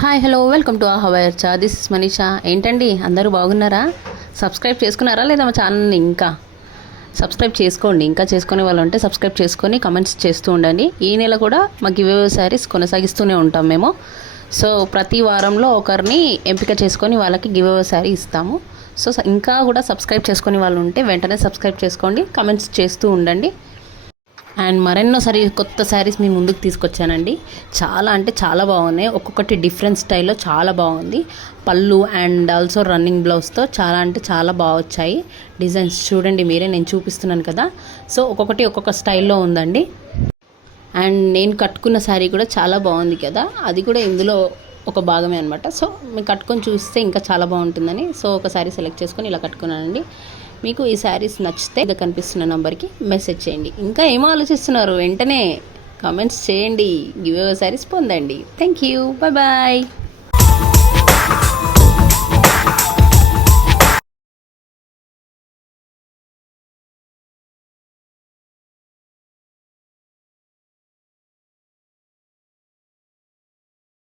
Hi hello welcome to హవైర్చా. This is Manisha. ఏంటండి అందరూ బాగున్నారా? సబ్స్క్రైబ్ చేసుకున్నారా లేదా మా ఛానల్ని? ఇంకా సబ్స్క్రైబ్ చేసుకోండి. ఇంకా చేసుకునే వాళ్ళు ఉంటే సబ్స్క్రైబ్ చేసుకొని కమెంట్స్ చేస్తూ ఉండండి. ఈ నెల కూడా మా గివేవే శారీస్ కొనసాగిస్తూనే ఉంటాం మేము. సో ప్రతి వారంలో ఒకరిని ఎంపిక చేసుకొని వాళ్ళకి గివేవే శారీ ఇస్తాము. సో ఇంకా కూడా సబ్స్క్రైబ్ చేసుకునే వాళ్ళు ఉంటే వెంటనే సబ్స్క్రైబ్ చేసుకోండి, కమెంట్స్ చేస్తూ ఉండండి. అండ్ మరెన్నో కొత్త శారీస్ మీ ముందుకు తీసుకొచ్చానండి. చాలా అంటే చాలా బాగున్నాయి. ఒక్కొక్కటి డిఫరెంట్ స్టైల్లో చాలా బాగుంది. పళ్ళు అండ్ ఆల్సో రన్నింగ్ బ్లౌజ్తో చాలా అంటే చాలా బాగా వచ్చాయి. డిజైన్స్ చూడండి మీరే, నేను చూపిస్తున్నాను కదా. సో ఒక్కొక్కటి ఒక్కొక్క స్టైల్లో ఉందండి. అండ్ నేను కట్టుకున్న శారీ కూడా చాలా బాగుంది కదా, అది కూడా ఇందులో ఒక భాగమే అనమాట. సో మీరు కట్టుకొని చూస్తే ఇంకా చాలా బాగుంటుందని సో ఒక శారీ సెలెక్ట్ చేసుకొని ఇలా కట్టుకున్నానండి. మీకు ఈ శారీస్ నచ్చితే ఇక కనిపిస్తున్న నెంబర్కి మెసేజ్ చేయండి. ఇంకా ఏం ఆలోచిస్తున్నారు? వెంటనే కామెంట్స్ చేయండి, గివ్ అవే శారీస్ పొందండి. Thank you, bye bye.